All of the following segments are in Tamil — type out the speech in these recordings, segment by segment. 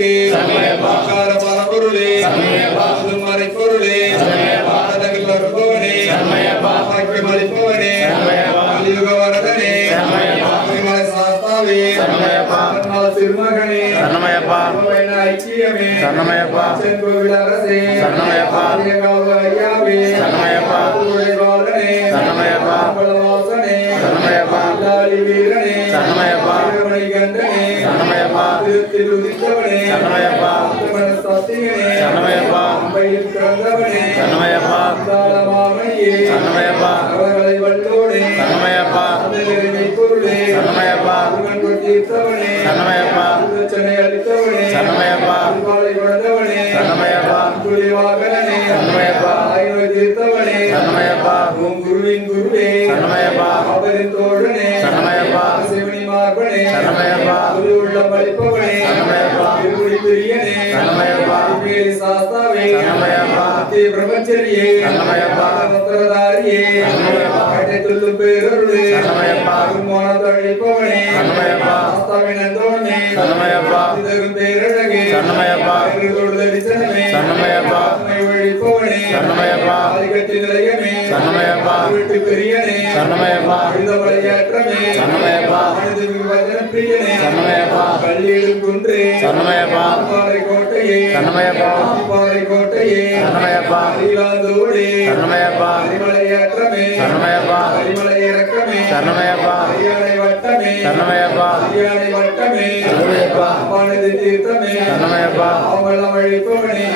விளக்கே ஆகார பரம்பொருளே மறை பொருளே அளிப்பவனே கலியுக வரதனே சாஸ்தாவே திருமகனே ஐக்கியமே செங்கோவில் அரசே ஐயாவே வாசனே வீரனே கண்டனே திருத்தில் உதித்தவனே சத்தியனே அம்பையில் பிறந்தவனே அவர்களை வல்லோனே பொருளே தீர்த்தவனே பிரச்சனை அளித்தவனே துளிவாகனே ஆய்வு தீர்த்தவனே ஓம் குருவின் குருவே அவரின் தோழனே சிவனி மார்பனே உள்ள படிப்பவனே பிரியனே சாஸ்தாவே பிரம்மச்சரியே துள்ளும் பேரருளே அழிப்பவனே சாஸ்தாவினந்தோனே தரும் பேரழகே ஒழிப்பவனே அதிகத்தின் நிலையமே வீட்டு பெரியனே விளையாற்றமே பிரியனே பள்ளியிடும் குன்றே பாறை கோட்டையே பாறை கோட்டையே அரிலாந்தோடே அரிமலையாற்றமே அரிமலை இறக்கமே அரியானை வட்டமே அரியானை வட்டமே பானது தீர்த்தமே அவளம் அழிப்பவனே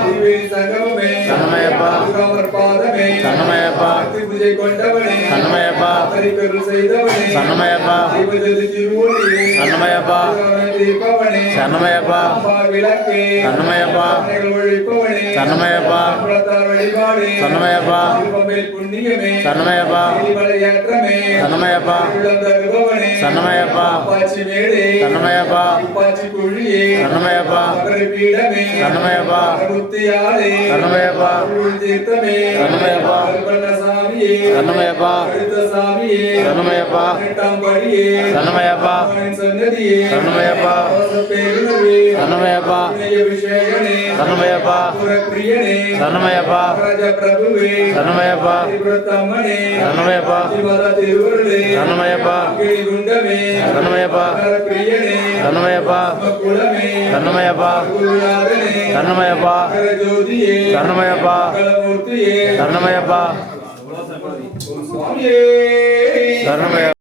திருவேணி சங்கமே ராமர் பாதமே பூஜை கொண்டவனே பரிபெருள் செய்தவனே திருவோடியே தீர்ப்பவனே விளக்கே ஒழிப்பவனே வழிபாடே புண்ணியமே மலையாற்றமே தருபவனே பாச்சி மேடே பாச்சி குழியே பீடமே முத்தியாலே தீர்த்தமே சாமியே சாமியே எட்டாம் படியே சன்னதியே பிரியனே பிரபுவே பிரதமனே திருவருளே குண்டமே பிரியனே குலமே ஜோதியே மூர்த்தியே சுவாமியே